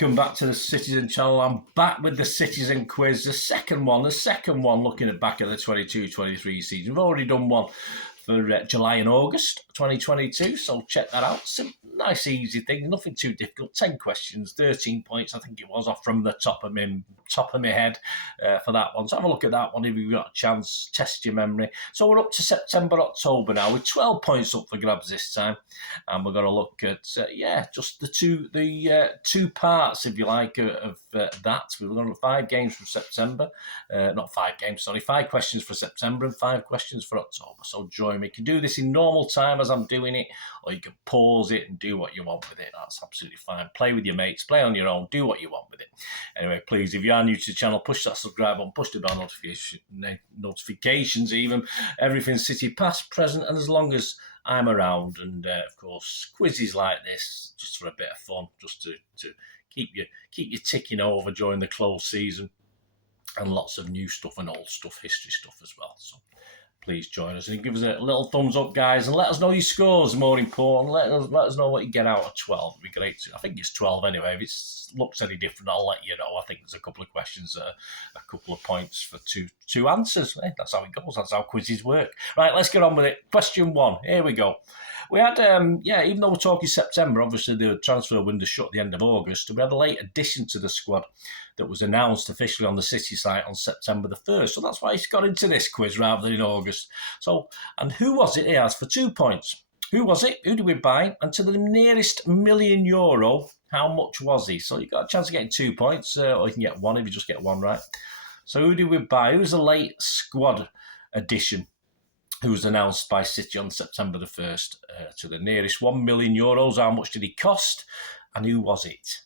welcome back to the Citizen channel. I'm back with the Citizen quiz, the second one looking back at the 22-23 season. We've already done one for July and August 2022, so check that out. Some nice easy thing, nothing too difficult. 10 questions, 13 points I think it was, off from the top of my head for that one. So have a look at that one if you've got a chance, test your memory. So we're up to September, October now with 12 points up for grabs this time, and we're going to look at just the two parts, if you like, of that. We're going to 5 games from September, 5 questions for September and 5 questions for October. So join me. You can do this in normal time as I'm doing it, or you can pause it and do what you want with it. That's absolutely fine. Play with your mates, play on your own, do what you want with it. Anyway, please, if you are new to the channel, push that subscribe button, push the bell notifications even. Everything City past, present, and as long as I'm around. And of course, quizzes like this, just for a bit of fun, just to keep you ticking over during the close season, and lots of new stuff and old stuff, history stuff as well. So please join us and give us a little thumbs up, guys, and let us know your scores. More important, let us know what you get out of 12. It'd be great. I think it's 12 anyway. If it looks any different, I'll let you know. I think there's a couple of questions, a couple of points for two answers. That's how it goes. That's how quizzes work. Right, let's get on with it. Question 1. Here we go. We had, even though we're talking September, obviously the transfer window shut at the end of August, we had a late addition to the squad that was announced officially on the City site on September the 1st. So that's why he's got into this quiz rather than in August. So, and who was it? He has for 2 points. Who was it? Who did we buy? And to the nearest €1 million, how much was he? So you've got a chance of getting 2 points, or you can get one if you just get one right. So who did we buy? Who was the late squad addition who was announced by City on September the 1st? To the nearest €1 million, how much did he cost? And who was it?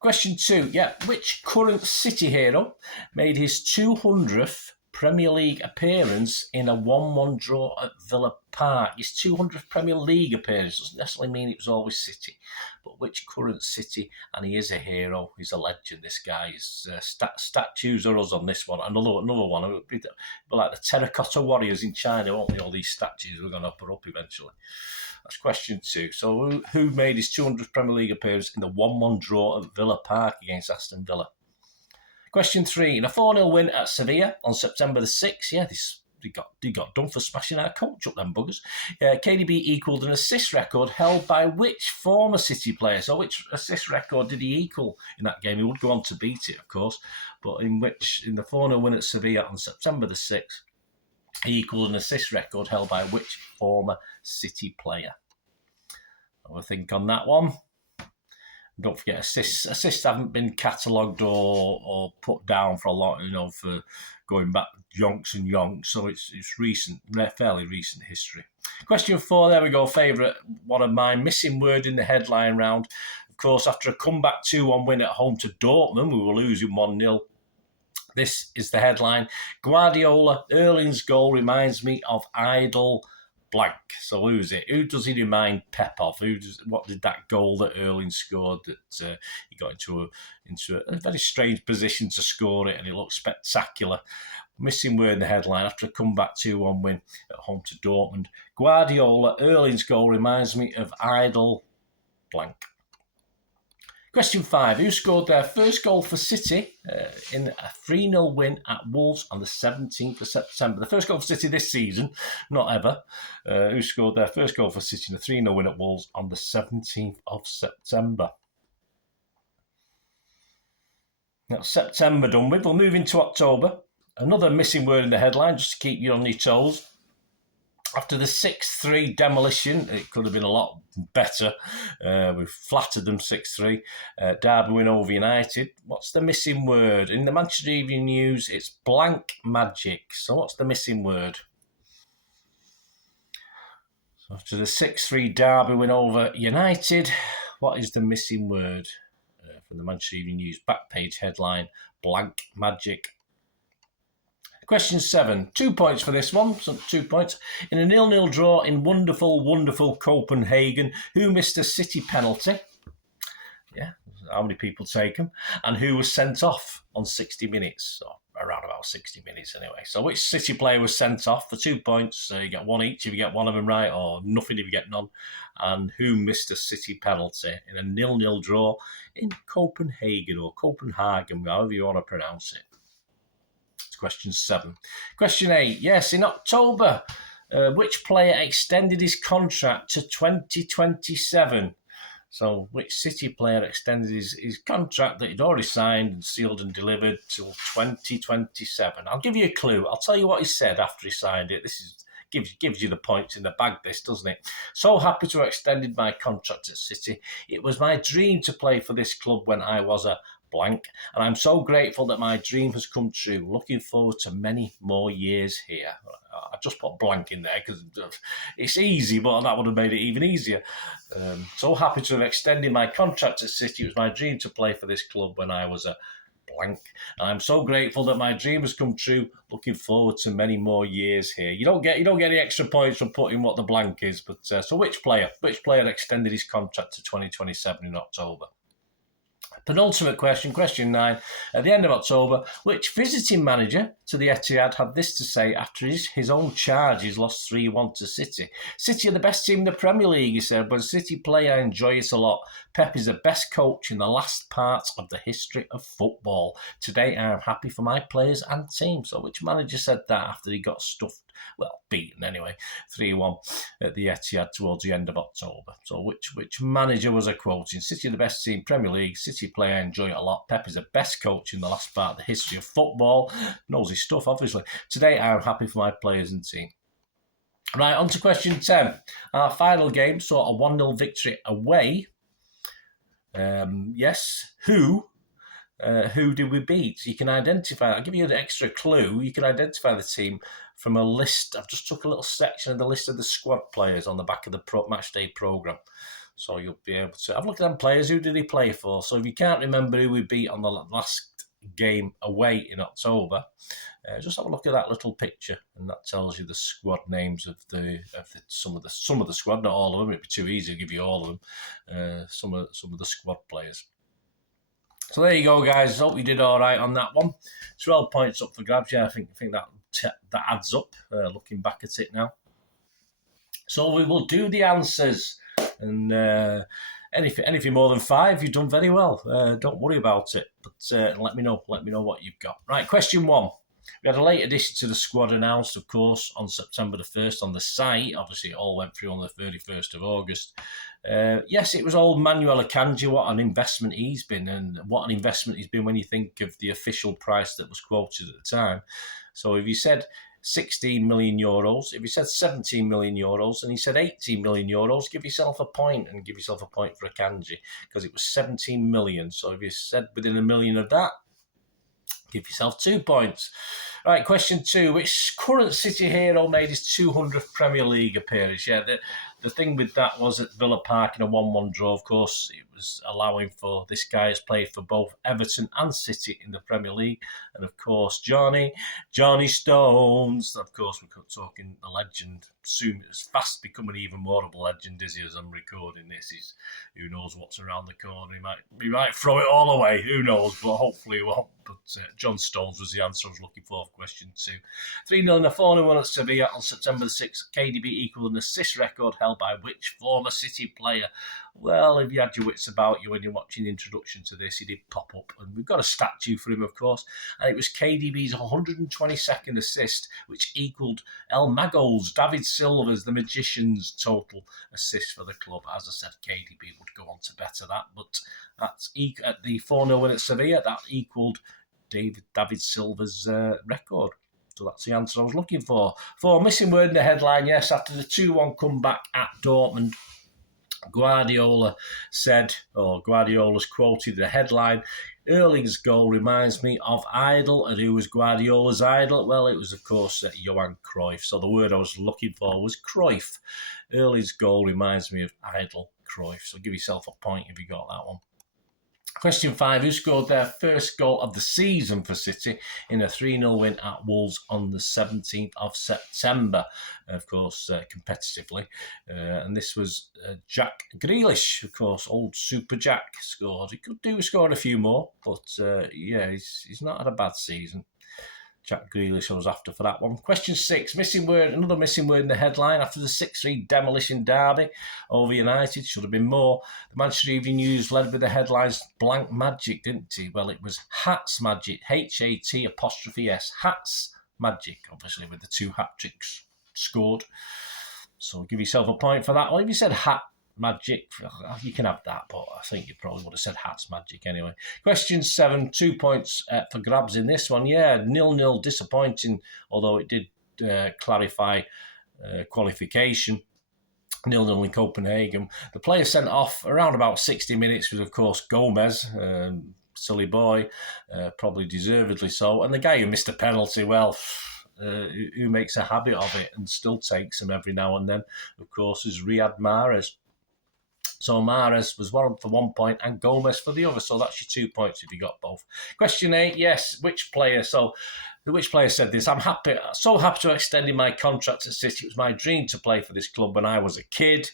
Question 2, which current City hero made his 200th Premier League appearance in a 1-1 draw at Villa Park? His 200th Premier League appearance doesn't necessarily mean it was always City, but which current City? And he is a hero. He's a legend, this guy. His statues are us on this one. Another one. It would be like the Terracotta Warriors in China, won't they? All these statues we're going to put up eventually. That's question 2. So who made his 200th Premier League appearance in the 1-1 draw at Villa Park against Aston Villa? Question 3. In a 4-0 win at Sevilla on September the 6th, he got done for smashing our coach up, them buggers. KDB equalled an assist record held by which former City player? So which assist record did he equal in that game? He would go on to beat it, of course, but in the 4-0 win at Sevilla on September the 6th, he equalled an assist record held by which former City player? Have a think on that one. Don't forget, assists haven't been catalogued or put down for a lot, for going back yonks and yonks. So it's recent, fairly recent history. Question 4, there we go. Favourite one of mine, missing word in the headline round. Of course, after a comeback 2-1 win at home to Dortmund, we were losing 1-0. This is the headline. Guardiola, Erling's goal reminds me of idle blank. So who's it? Who does he remind Pep of? What did that goal that Erling scored that he got into a very strange position to score it, and it looked spectacular. Missing word in the headline after a comeback 2-1 win at home to Dortmund. Guardiola, Erling's goal reminds me of idle blank. Question 5. Who scored their first goal for City in a 3-0 win at Wolves on the 17th of September? The first goal for City this season, not ever. Who scored their first goal for City in a 3-0 win at Wolves on the 17th of September? That's September done with. We'll move into October. Another missing word in the headline, just to keep you on your toes. After the 6-3 demolition, it could have been a lot better. We flattered them 6-3. Derby win over United. What's the missing word? In the Manchester Evening News, it's blank magic. So what's the missing word? So after the 6-3 Derby win over United, what is the missing word? From the Manchester Evening News back page headline, blank magic. Question 7. 2 points for this one. So 2 points. In a 0-0 draw in wonderful, wonderful Copenhagen, who missed a City penalty? Yeah, how many people take them? And who was sent off on 60 minutes? So around about about 60 minutes anyway. So which City player was sent off for 2 points? You get one each if you get one of them right, or nothing if you get none. And who missed a City penalty in a 0-0 draw in Copenhagen, or Copenhagen, however you want to pronounce it? It's question 7. Question 8. Yes, in October, which player extended his contract to 2027? So, which City player extended his contract that he'd already signed and sealed and delivered till 2027? I'll give you a clue. I'll tell you what he said after he signed it. This is gives you the points in the bag, this, doesn't it? So happy to have extended my contract at City. It was my dream to play for this club when I was a blank, and I'm so grateful that my dream has come true. Looking forward to many more years here. I just put blank in there because it's easy, but that would have made it even easier. So happy to have extended my contract at City. It was my dream to play for this club when I was a blank. And I'm so grateful that my dream has come true. Looking forward to many more years here. You don't get any extra points for putting what the blank is. But so which player extended his contract to 2027 in October? Penultimate question, question 9. At the end of October, which visiting manager to the Etihad had this to say after his own charges lost 3-1 to City? City are the best team in the Premier League, he said. When City play, I enjoy it a lot. Pep is the best coach in the last part of the history of football. Today, I am happy for my players and team. So which manager said that after he got stuffed? Well, beaten anyway, 3-1 at the Etihad towards the end of October. So which manager was I quoting? City are the best team, Premier League. City play, I enjoy it a lot. Pep is the best coach in the last part of the history of football. Knows his stuff, obviously. Today, I am happy for my players and team. Right, on to question 10. Our final game saw a 1-0 victory away. Yes, who did we beat? You can identify, I'll give you an extra clue. You can identify the team from a list. I've just took a little section of the list of the squad players on the back of the match day programme. So you'll be able to have a look at them players. Who did he play for? So if you can't remember who we beat on the last game away in October, just have a look at that little picture, and that tells you the squad names of some of the squad. Not all of them. It'd be too easy to give you all of them. Some of the squad players. So there you go, guys. Hope you did all right on that one. 12 points up for grabs. Yeah, I think that adds up. Looking back at it now. So we will do the answers, and anything more than 5, you've done very well. Don't worry about it. But let me know what you've got. Right, question 1. We had a late addition to the squad announced, of course, on September the 1st on the site. Obviously, it all went through on the 31st of August. Yes, it was old Manuel Akanji. What an investment he's been, and what an investment he's been when you think of the official price that was quoted at the time. So if you said 16 million euros, if you said 17 million euros, and he said 18 million euros, give yourself a point, and give yourself a point for Akanji, because it was 17 million. So if you said within a million of that, give yourself 2 points. Right, question 2. Which current City hero made his 200th Premier League appearance? Yeah, the thing with that was at Villa Park in a 1-1 draw, of course, it was allowing for this guy has played for both Everton and City in the Premier League. And, of course, Johnny Stones. Of course, we're talking a legend. Soon it's fast becoming even more of a legend, is he, as I'm recording this. Who knows what's around the corner. He might throw it all away. Who knows, but hopefully he won't. But John Stones was the answer I was looking for question 2. 3-0 in a 4-1 at Sevilla on September the 6th. KDB equalled an assist record held by which former City player? Well, if you had your wits about you when you're watching the introduction to this, he did pop up. And we've got a statue for him, of course. And it was KDB's 122nd assist, which equalled El Mago's, David Silva's, the Magician's total assist for the club. As I said, KDB would go on to better that. But that's at the 4-0 win at Sevilla, that equalled David Silva's record. So that's the answer I was looking for. For missing word in the headline, yes, after the 2-1 comeback at Dortmund, Guardiola's quoted the headline, Erling's goal reminds me of Idol. And who was Guardiola's idol? Well, it was, of course, Johan Cruyff. So the word I was looking for was Cruyff. Erling's goal reminds me of Idol Cruyff. So give yourself a point if you got that one. Question 5, who scored their first goal of the season for City in a 3-0 win at Wolves on the 17th of September, of course, competitively. And this was Jack Grealish, of course, old Super Jack scored. He could do scoring a few more, but yeah, he's not had a bad season. Jack Grealish was after for that one. Question 6, missing word, another missing word in the headline after the 6-3 demolition derby over United. Should have been more. The Manchester Evening News led with the headlines blank magic, didn't he? Well, it was Hats Magic, HAT''S, Hats Magic, obviously with the 2 hat-tricks scored. So give yourself a point for that. Or if you said hat magic, you can have that, but I think you probably would have said Hats Magic anyway. Question 7, 2 points for grabs in this one. Yeah, 0-0, disappointing, although it did clarify qualification. 0-0 in Copenhagen. The player sent off around about 60 minutes was, of course, Gomez, silly boy, probably deservedly so. And the guy who missed a penalty, well, who makes a habit of it and still takes them every now and then, of course, is Riyad Mahrez. So Mahrez was one for 1 point and Gomez for the other. So that's your 2 points if you got both. Question 8, yes, which player? So which player said this? I'm so happy to have extended my contract at City. It was my dream to play for this club when I was a kid.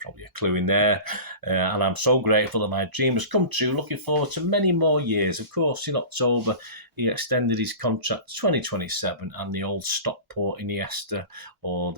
Probably a clue in there. And I'm so grateful that my dream has come true. Looking forward to many more years. Of course, in October, he extended his contract to 2027 and the old Stockport Iniesta or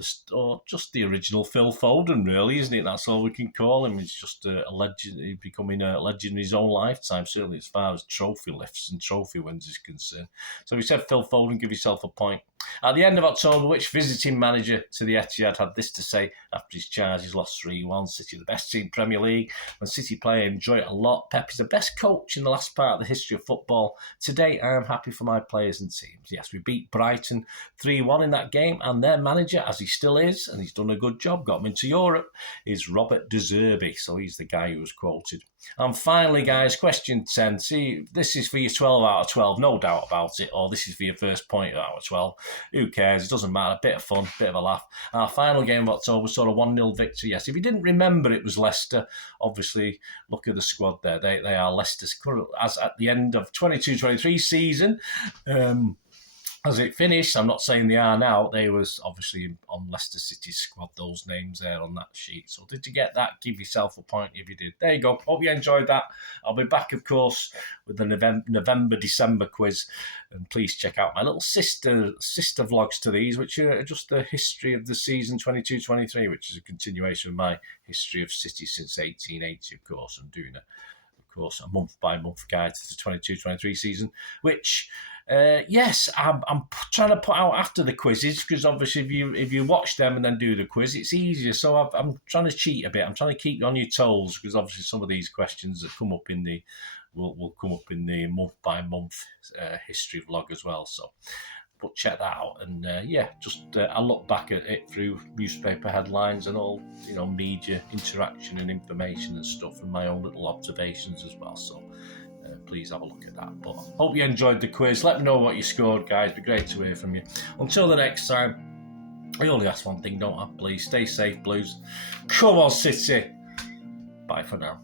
just the original Phil Foden, really, isn't it? That's all we can call him. He's just a legend. He's becoming a legend in his own lifetime, certainly as far as trophy lifts and trophy wins is concerned. So we said Phil Foden, give yourself a point. At the end of October, which visiting manager to the Etihad had this to say after his charges lost 3-1? City, the best team in Premier League. When City play, I enjoy it a lot. Pep is the best coach in the last part of the history of football. Today, I am happy for my players and teams. Yes, we beat Brighton 3-1 in that game, and their manager, as he still is, and he's done a good job, got them into Europe, is Robert De Zerbi. So he's the guy who was quoted. And finally, guys, question 10. See, this is for your 12 out of 12, no doubt about it, or this is for your first point out of 12. Who cares? It doesn't matter. Bit of fun, bit of a laugh. Our final game of October was sort of 1-0 victory. Yes, if you didn't remember, it was Leicester. Obviously, look at the squad there. They are Leicester's, as at the end of 22-23 season. As it finished, I'm not saying they are now, they was obviously on Leicester City's squad, those names there on that sheet. So did you get that? Give yourself a point if you did. There you go. Hope you enjoyed that. I'll be back, of course, with the November-December quiz. And please check out my little sister vlogs to these, which are just the history of the season 22-23, which is a continuation of my history of City since 1880, of course. I'm doing a month-by-month guide to the 22-23 season, which... yes, I'm trying to put out after the quizzes because obviously if you watch them and then do the quiz, it's easier. So I'm trying to cheat a bit. I'm trying to keep you on your toes because obviously some of these questions that come up in the will come up in the month by month history vlog as well. So, but check that out and I look back at it through newspaper headlines and all media interaction and information and stuff and my own little observations as well. So. Please have a look at that. But hope you enjoyed the quiz. Let me know what you scored, guys. It'd be great to hear from you. Until the next time, I only ask one thing, don't I? Please stay safe, Blues. Come on, City. Bye for now.